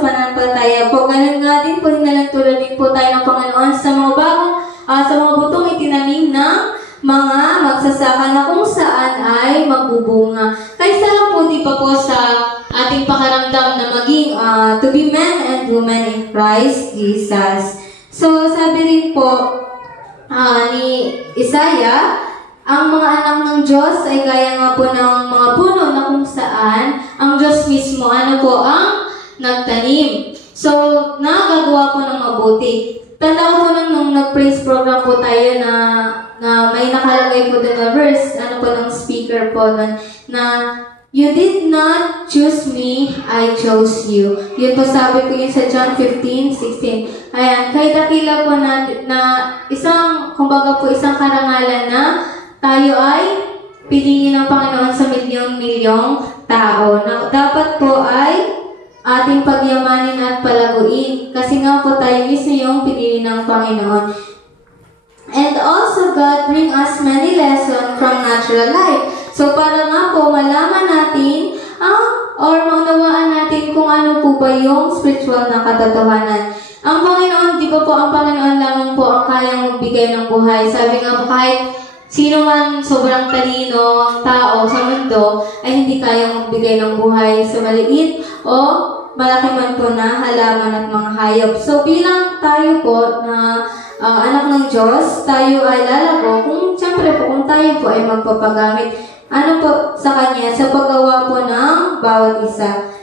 sa pananampalataya po. Ganun nga din po, hinalantulad din po tayo ng Panginoon sa mga sa mga butong itinanim ng mga magsasaka na kung saan ay magbubunga. Kaysa lang po, di pa po sa ating pakaramdam na maging to be men and women in Christ Jesus. So, sabi rin po ni Isaiah, ang mga anak ng Diyos ay gaya nga po ng mga puno na kung saan ang Diyos mismo ang nagtanim. So, nagagawa po ng mabuti. Tanda ko po nung nag-praise program po tayo na may nakalagay po doon na verse, ng speaker po nun, na you did not choose me, I chose you. Yun po sabi ko yun sa John 15:16. Ayan, kahit dakila po na isang, kumbaga po isang karangalan na tayo ay piliin ng Panginoon sa milyong-milyong tao. Na dapat po ay ating pagyamanin at palaguin. Kasi nga po tayo mismo yung piliin ng Panginoon. And also, God bring us many lessons from natural life. So, para nga po malaman natin or maunawaan natin kung ano po ba yung spiritual na katotohanan. Ang Panginoon, di ba po ang Panginoon lamang po ang kayang magbigay ng buhay. Sabi nga po, kahit sino man sobrang talino ang tao sa mundo ay hindi kayang magbigay ng buhay sa maliit o malaki man po na halaman at mga hayop. So, bilang tayo po na anak ng Diyos, tayo ay lalago siyempre po kung tayo po ay magpapagamit po sa Kanya sa paggawa po ng bawat isa.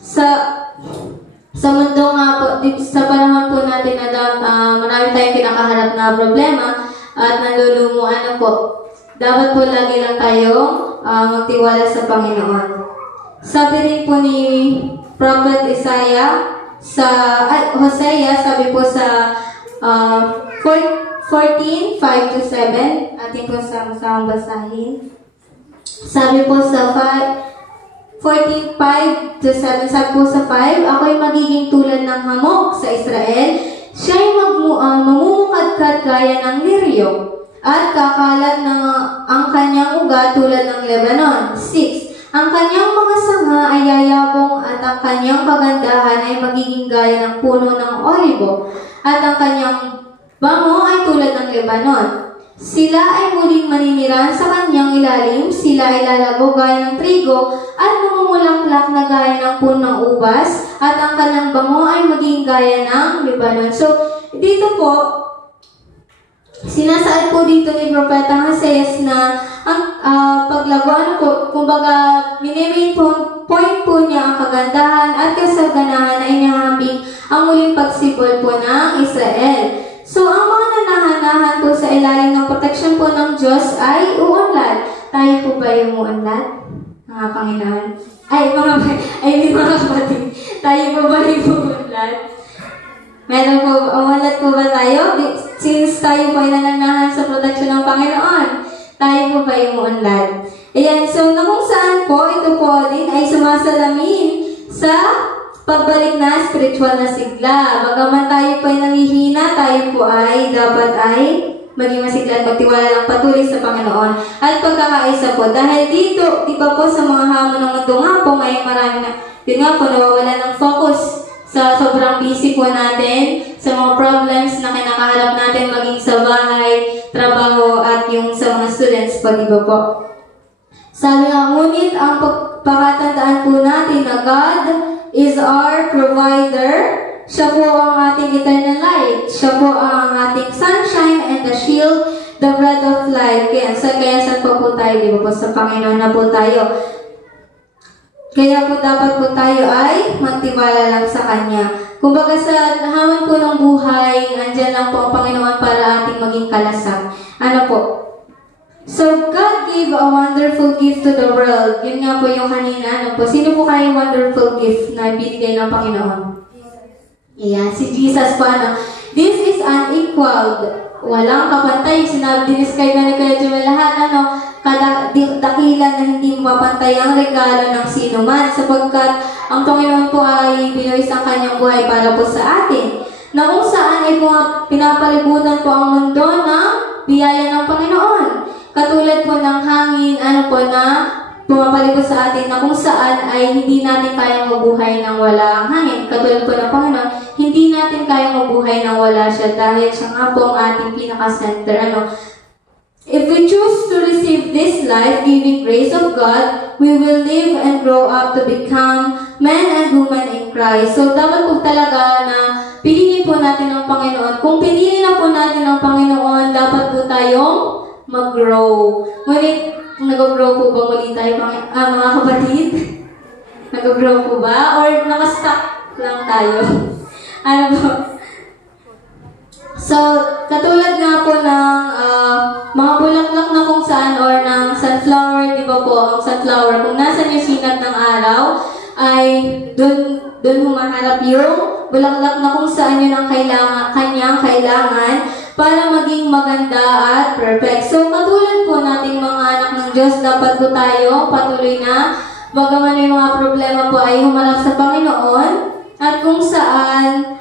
Sa mundo nga po, sa panahon po natin na marami tayong kinakaharap na problema at nalulumuan po, dapat po lagi lang tayong magtiwala sa Panginoon. Sabi rin po ni Prophet Isaiah Hosea, sabi po sa 14:5-7, ating po sama-sama basahin. Sabi po sa 14:5-7, sabi po sa 5, ako'y magiging tulad ng hamog sa Israel, siya'y mamumukadkad gaya ng liryo, at kakalat ang kanyang ugat tulad ng Lebanon. 6. Ang kanyang mga sanga ay yayabong at ang kanyang kagandahan ay magiging gaya ng puno ng olibo, at ang kanyang bango ay tulad ng Lebanon. Sila ay muling maninirahan sa kanyang ilalim, sila ay lalago gaya ng trigo at mamumulaklak na gaya ng puno ng ubas, at ang kanyang bango ay magiging gaya ng Lebanon. So, dito po, sinasaad po dito ni Propeta Hosea na ang paglago, kumbaga, mini-main point po niya ang kagandahan at kasaganahan na inihambing ang muling pagsibol po ng Israel. So, ang mga nanahanahan po sa ilalim ng protection po ng Diyos ay uunlad. Tayo po ba yung uunlad? Mga Panginoon. Mga kapatid. Tayo po ba yung uunlad? Meron po, umunlad po ba tayo? Since tayo po ay nananahan sa protection ng Panginoon, tayo po ba yung umunlad? Ayan, so na kung saan po, ito po din ay sumasalamin sa pagbalik na spiritual na sigla. Bagaman tayo po ay nangihina, tayo po ay dapat ay maging masigla at magtiwala lang patuloy sa Panginoon at pagkakaisa po. Dahil dito, di ba po sa mga hamon ng mundo nga po, ngayong marami na, yun nga po, nawawala ng focus sa sobrang busy po natin, sa mga problems na kinakaharap natin maging sa bahay, trabaho, at yung sa mga students po, di ba po? Sabi nga, ngunit ang pagkatandaan po natin na God is our provider. Siya po ang ating eternal light. Siya po ang ating sunshine and the shield, the bread of life. Kaya saan po tayo, di ba po? Sa Panginoon na po tayo. Kaya po dapat po tayo ay magtiwala lang sa Kanya. Kumbaga sa hamon po ng buhay, andyan lang po ang Panginoon para ating maging kalasang. Ano po? So, God gave a wonderful gift to the world. Yun nga po yung kanina. Ano po? Sino po kayong wonderful gift na binigay ng Panginoon? Ayan, si Jesus po. This is unequaled. Walang kapantay. Sinabi, dinescribe na ni Kuya Jumel lahat. Dakila na hindi mapantay ang regalo ng sino man, sapagkat ang Panginoon po ay binuwis ang kanyang buhay para po sa atin, na kung saan ay pinapalibutan po ang mundo ng biyaya ng Panginoon. Katulad po ng hangin, na pumapalibot sa atin na kung saan ay hindi natin kayang mabuhay nang wala ang hangin. Katulad po ng Panginoon, hindi natin kayang mabuhay nang wala siya dahil siya nga po ang ating pinaka-center. If we choose to receive this life-giving grace of God, we will live and grow up to become men and women in Christ. So, dapat po talaga na piliin po natin ang Panginoon. Kung pinili na po natin ang Panginoon, dapat po tayong mag-grow. Ngunit, nag-grow po ba muli tayo, mga kapatid? Nag-grow po ba? Or nakastock lang tayo? Ano po? So, katulad nga po ng mga bulaklak na kung saan or ng sunflower, di ba po, ang sunflower, kung nasa yung sinag ng araw, ay dun humaharap yung bulaklak na kung saan yun ang kanyang kailangan para maging maganda at perfect. So, katulad po nating mga anak ng Diyos, dapat po tayo patuloy na bagaman yung mga problema po ay humarap sa Panginoon at kung saan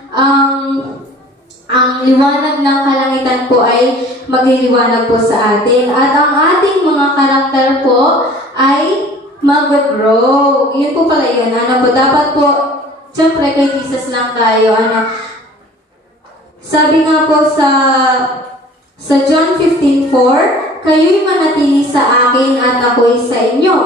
ang liwanag ng kalangitan po ay magliliwanag po sa atin. At ang ating mga karakter po ay mag-grow. Yun po pala yun. Dapat po, siyempre kay Jesus lang tayo. Sabi nga po sa John 15:4, kayo'y manatili sa akin at ako'y sa inyo.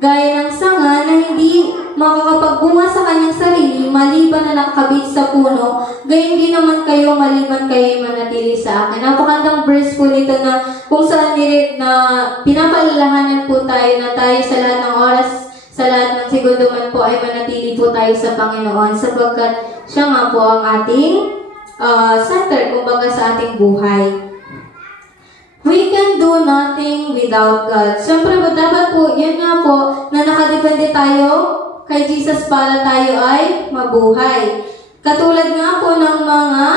Gaya ng sanga na hindi makakapagbunga sa kanyang sarili, maliban na nakakabit sa puno, gayon din naman kayo, maliban kayo'y manatili sa akin. Napakandang verse po nito na kung saan na pinapalalahanan po tayo na tayo sa lahat ng oras, sa lahat ng segundo man po ay manatili po tayo sa Panginoon sapagkat siya nga po ang ating center, kumbaga sa ating buhay. We can do nothing without God. Siyempre, dapat po, yun nga po, na nakadepende tayo kay Jesus para tayo ay mabuhay. Katulad nga po ng mga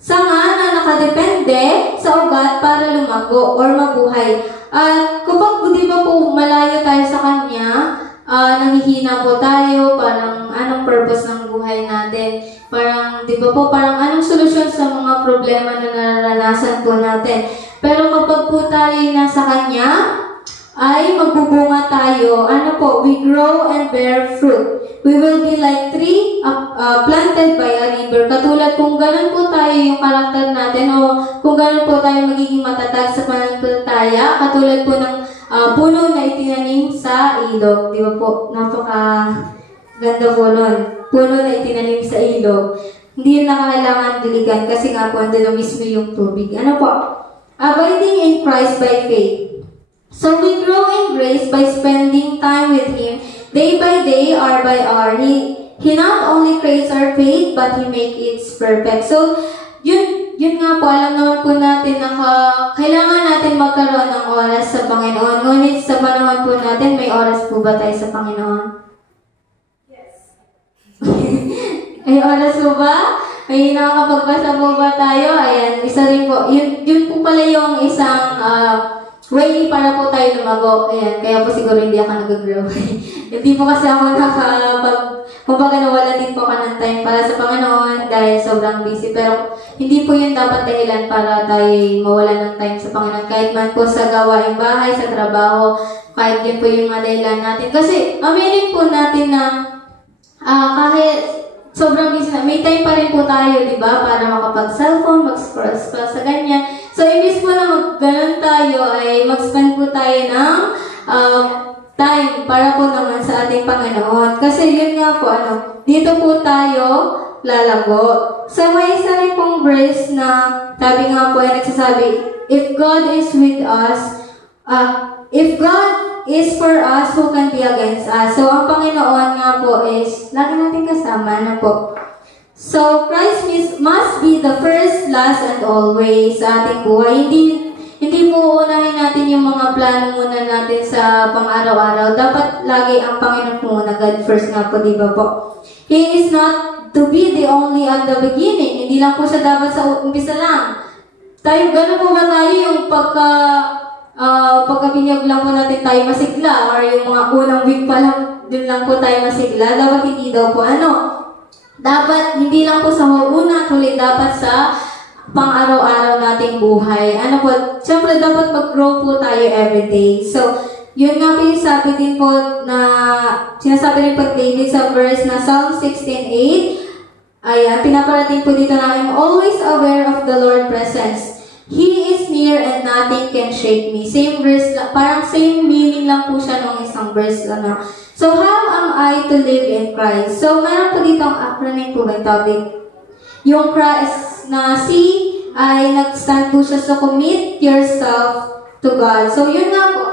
sanga na nakadepende sa ugat para lumago or mabuhay. At kapag di ba po malayo tayo sa Kanya, nangihina po tayo, parang anong purpose ng buhay natin? Parang, di ba po, parang anong solusyon sa mga problema na naranasan po natin? Pero kapag po tayo nasa Kanya, ay magbubunga tayo. We grow and bear fruit. We will be like tree planted by a river. Katulad kung ganun po tayo yung karakter natin o kung ganun po tayo magiging matatag sa pananampalataya, katulad po ng puno na itinanim sa ilog. Di ba po? Napaka-ganda po nun. Puno na itinanim sa ilog. Hindi na kailangan diligan kasi nga po andun mismo yung tubig. Abiding in Christ by faith. So we grow in grace by spending time with Him day by day, hour by hour. He not only creates our faith, but He makes it perfect. So, yun nga po, alam naman po natin na kailangan natin magkaroon ng oras sa Panginoon. Ngunit sa panahon po natin, may oras po ba tayo sa Panginoon? Yes. May oras po ba? May nakakapagbasa po ba tayo? Ayan, isa rin po. Yun po pala yung isang way para po tayo lumago. Ayan, kaya po siguro hindi ako nag-grow. Hindi po kasi ako kumbaga nawala din po ako ng time para sa Panginoon dahil sobrang busy. Pero hindi po yun dapat dahilan para tayo mawala ng time sa Panginoon. Kahit man po sa gawaing bahay, sa trabaho, kahit yun po yung mga dahilan natin. Kasi aminin po natin na kahit sobrang busy na, may time pa rin po tayo, di ba? Para makapag-cellphone, mag-scroll sa ganyan. So, imbis po na mag-ganon tayo, ay mag-spend po tayo ng time para po naman sa ating Panginoon. Kasi yun nga po, dito po tayo lalago. So, may isa rin pong verse na sabi nga po ay nagsasabi, if God is with us, if God is for us, who can be against us? So, ang Panginoon nga po is lagi natin kasama, po. So, Christ must be the first, last, and always sa ating buhay. Hindi po unahin natin yung mga plano muna natin sa pang-araw-araw. Dapat lagi ang Panginoon muna, God first nga po, di ba po? He is not to be the only at the beginning. Hindi lang po siya dapat sa umpisa lang. Gano'n po ba tayo yung pagkabinyag lang po natin tayo masigla or yung mga unang week pa lang, dun lang po tayo masigla? Dapat hindi daw po dapat hindi lang po sa una, tuloy dapat sa pang-araw-araw nating buhay. Siyempre dapat mag-grow po tayo everyday. So, Yun nga po yung sabi din po na, sinasabi rin po David sa verse na Psalm 16:8. Ayan, pinaparating po dito na, I'm always aware of the Lord's presence. He is near and nothing can shake me. Same verse, parang same meaning lang po siya nung isang verse lang. No? So, how am I to live in Christ? So, meron po dito ang acronym po by topic. Yung Christ na C ay nag-stand po siya sa commit yourself to God. So, yun nga po.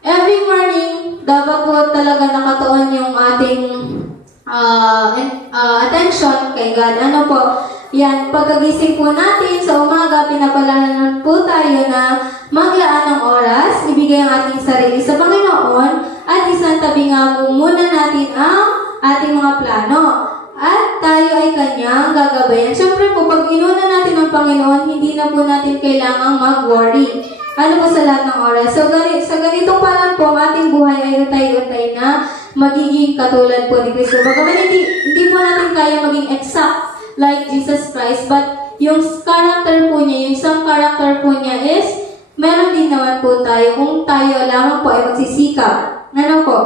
Every morning, dapat po talaga nakatuon yung ating attention kay God. Ano po? Yan, pagkagising po natin sa umaga, pinapalanan po tayo na maglaan ng oras, ibigay ang ating sarili sa Panginoon, at isantabi nga po muna natin ang ating mga plano. At tayo ay Kanyang gagabayan. Siyempre po, pag inuna natin ang Panginoon, hindi na po natin kailangang mag-worry. Ano po sa lahat ng oras? So, sa ganitong parang po, ang ating buhay ay utay-utay na magiging katulad po ni Kristo. Bagaman hindi po natin kaya maging exact like Jesus Christ, but yung character po niya, yung isang character po niya is, meron din naman po tayo kung tayo lamang po ay magsisikap. Ano po?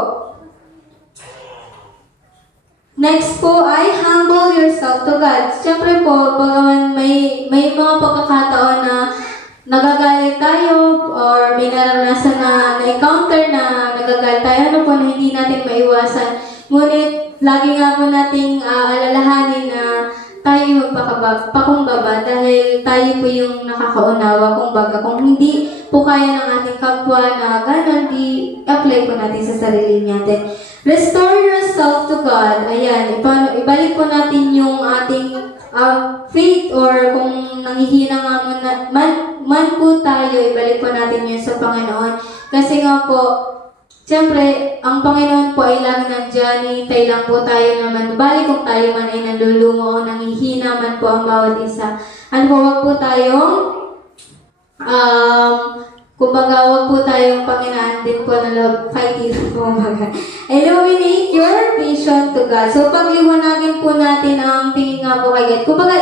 Next po ay humble yourself to God. Siyempre po, bagaman may mga pagkakataon na nagagalit tayo or may naranasan na na-encounter na nagagalit tayo, ano po na hindi natin maiwasan. Ngunit, lagi nga po nating alalahanin na tayo magpakumbaba dahil tayo po yung nakakaunawa. Kung hindi po kaya ng ating kapwa na gano'n, di-apply po natin sa sarili natin. Restore yourself to God. Ayan, ibalik po natin yung ating faith, or kung nanghihina nga man po tayo, ibalik po natin yun sa Panginoon. Kasi nga po, siyempre, ang Panginoon po ay lang nandiyan, hintay lang po tayo naman. Bali kung tayo man ay nalulungo o nanghihina man po ang bawat isa. Ano po, wag po tayong, kumbaga, wag po tayong Panginoon din po na love, fighting po mga. Illuminate your vision to God. So, pagliwanagin po natin ang tingin nga po kay God. Kumbaga,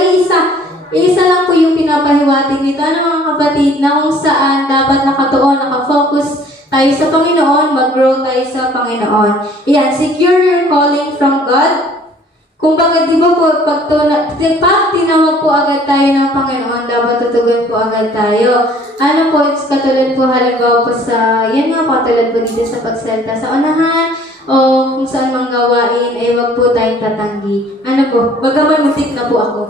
isa lang po yung pinapahiwatig nito. Ano mga kapatid, na kung saan dapat nakatuon, nakafocus tayo sa Panginoon, mag-grow tayo sa Panginoon. Yan, secure your calling from God. Kumbaga, di ba po, pag tinawag po agad tayo ng Panginoon, dapat tutugon po agad tayo. Ano po, it's katulad po halimbawa po sa, yan nga po, katulad po dito sa pagsalita sa unahan, o kung saan mang gawain, ay wag po tayong tatanggi. Ano po, bagaman musik na po ako.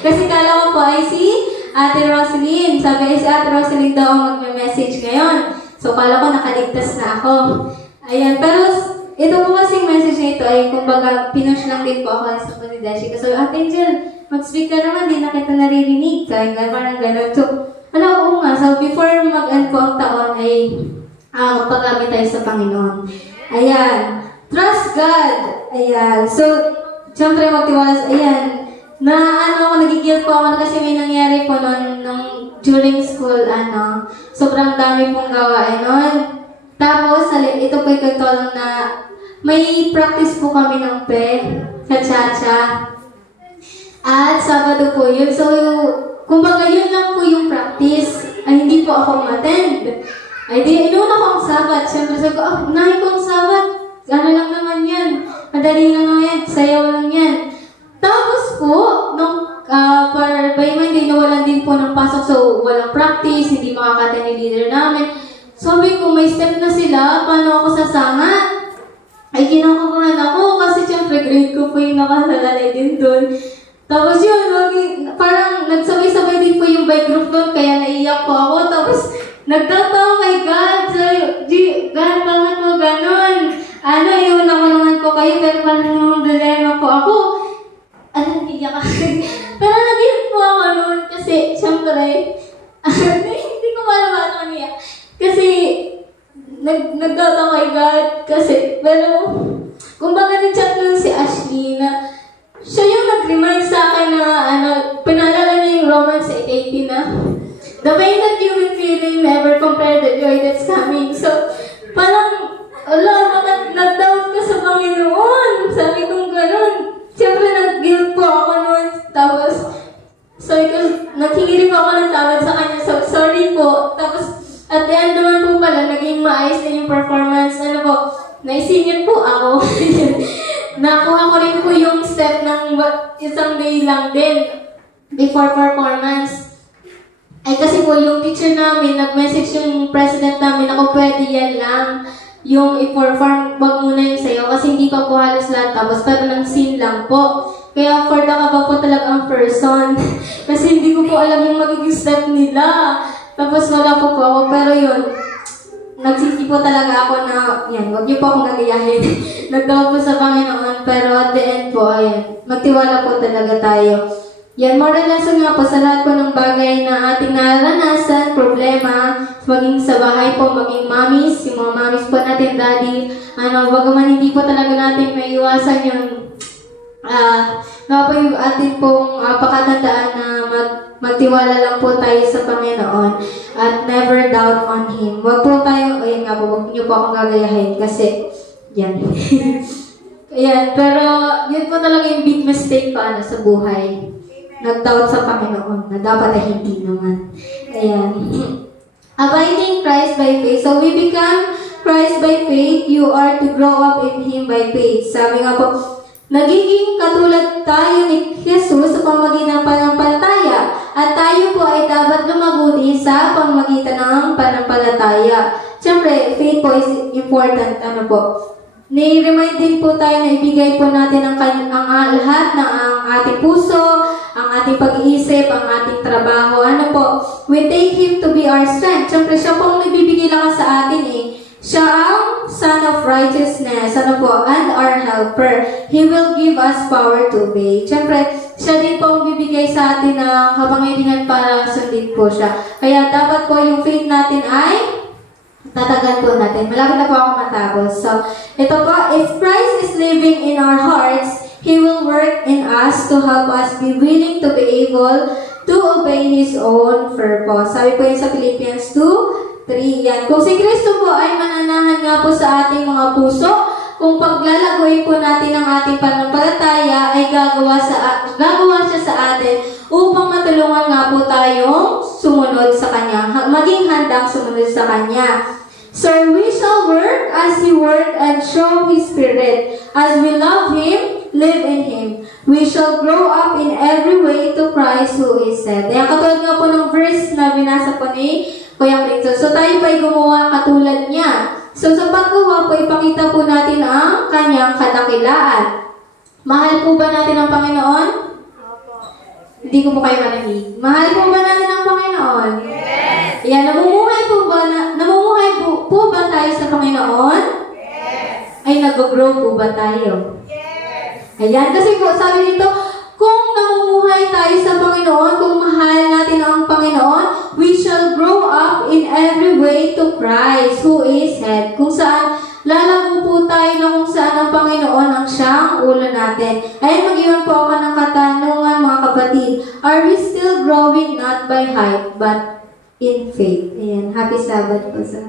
Kasi kala ko po ay si Ate Rosalyn. Sabi si Ate Rosalyn daw ang magme-message ngayon. So, kala ko nakaligtas na ako. Ayan, pero ito po kasing message na ito ay kumbaga pinush lang din po ako sa Panidashi. Kasi Ate Angel, mag-speak ka naman, di na kita naririnig. Kaya parang gano'n. So, ko nga, so before mag-end po ang taon ay magpagamit tayo sa Panginoon. Ayan. Trust God. Ayan. So, siyempre magtiwala. Ayan. Nagigil po ako kasi may nangyari po noon during school, sobrang dami pong gawain noon. Tapos, ito po yung katulong na may practice po kami ng cha-cha. At Sabado po yun. So, kumbaga yun lang po yung practice. Ay, hindi po ako ma-attend. Ay, inuna ko ang Sabat. Siyempre sabi ko, unahin ko ang Sabat. Ano lang naman yan. Madali lang naman yan. Sayaw lang yan. Tapos po, nung by Monday, nawalan din po ng pasok. So, walang practice. Hindi makakata ni leader namin. Sabi ko, may step na sila. Paano ako sasama? Ay, kinakabahan ako. Kasi siyempre, grade ko po yung nakasalalay din doon. Tapos yun, parang nagsabay-sabay din po yung by group doon. Kaya naiyak po ako. Tapos, nagtatawa kay God. God, bakit mo ganon? Iunaman ko kayo, pero parang dilema po ako. Naiyak ako. Pero nag-iyak po ako noon kasi, siyempre, hindi ko malaman niya. Kasi, nagtatawa kay God. Kasi, pero, kumbaga nag-chat nun si Ashley na, siya yung nag-remind sa akin na, pinalala niya yung Romans 8:18 na, the pain that you will feeling never compare the joy that's coming. So, parang, bakit nag-doubt ka sa Panginoon? Sabi kong gano'n. Siyempre, nag-guilt po ako noon. Tapos, sabi ko, naghingi rin ako ng tawad sa kanya. So, sorry po. Tapos, at the end naman po pala, naging maayos na yung po ako. Nakuha ko rin po yung step ng isang day lang din before performance. Ay kasi po yung teacher namin, nag-message yung president namin ako pwede yan lang. Yung i-perform, wag muna yung sayo kasi hindi pa po halos lahat tapos pero ng scene lang po. Kaya for the kaba po talaga ang person. Kasi hindi ko po alam yung magiging step nila. Tapos wala po ako pero yun. Nagsisi po talaga ako na, yan, wag niyo po akong gagayahin. Nagtawag po sa Panginoon pero at the end po, ayan, magtiwala po talaga tayo. Yan, moral lesson nga po sa lahat po ng bagay na ating naranasan, problema, maging sa bahay po, maging mommies, yung mga mommies po natin, daddy, bagaman hindi po talaga natin maiiwasan yung, po yung ating pong pakatandaan na magtiwala lang po tayo sa Panginoon at never doubt on Him. Wag po tayo, ayun nga po, wag niyo po akong gagayahin kasi, yan. Ayan, pero yun po talaga yung big mistake pa sa buhay. Nag-doubt sa Panginoon na dapat ay hindi naman. Ayan. Abiding Christ by faith. So we become Christ by faith. You are to grow up in Him by faith. Sabi nga po, nagiging katulad tayo ni Jesus sa pamamagitan ng pananampalataya. At tayo po ay dapat lumaguti sa pamamagitan ng pananampalataya. Siyempre, faith po is important. Ni-remind din po tayo na ibigay po natin ang lahat ng ang ating puso, ang ating pag-iisip, ang ating trabaho. We take Him to be our strength. Siyempre, siya po ang nagbibigay lang sa atin eh. Siya ang Son of Righteousness, and our Helper. He will give us power to obey. Siyempre, siya din po ang bibigay sa atin ng kapangyarihan para sundin po siya. Kaya dapat po yung faith natin ay tatagan po natin. Malapit na po ako matapos. So, ito po, if Christ is living in our hearts, He will work in us to help us be willing to be able to obey His own purpose. Sabi po yun sa Philippians 2:3. Yan. Kung si Kristo po ay mananahan nga po sa ating mga puso, kung paglalagoy po natin ang ating pananampalataya, ay gagawa siya sa atin upang matulungan nga po tayong sumunod sa Kanya, maging handang sumunod sa Kanya. So we shall work as He worked and show His Spirit. As we love Him, live in Him. We shall grow up in every way to Christ who is said. Kaya katulad nga po ng verse na binasa po ni Kuya Clinton. So tayo pa ay gumawa katulad niya. So sa paggawa po, ipakita po natin ang Kanyang kadakilaan. Mahal po ba natin ang Panginoon? Hindi ko po kayo marinig. Mahal po ba natin ang Panginoon? Yes! Yan, namumuhay po ba tayo sa Panginoon? Yes! Ay, nag-grow po ba tayo? Yes! Ayan, kasi po, sabi dito, kung namumuhay tayo sa Panginoon, kung mahal natin ang Panginoon, we shall grow up in every way to Christ, who is head. Kung saan, lalago po tayo na kung saan ang Panginoon ang siyang ulo natin. Ayun, mag-iwan po ako ng katanungan, mga kapatid. Are we still growing not by height, but in faith? Ayan, happy Sabbath po sa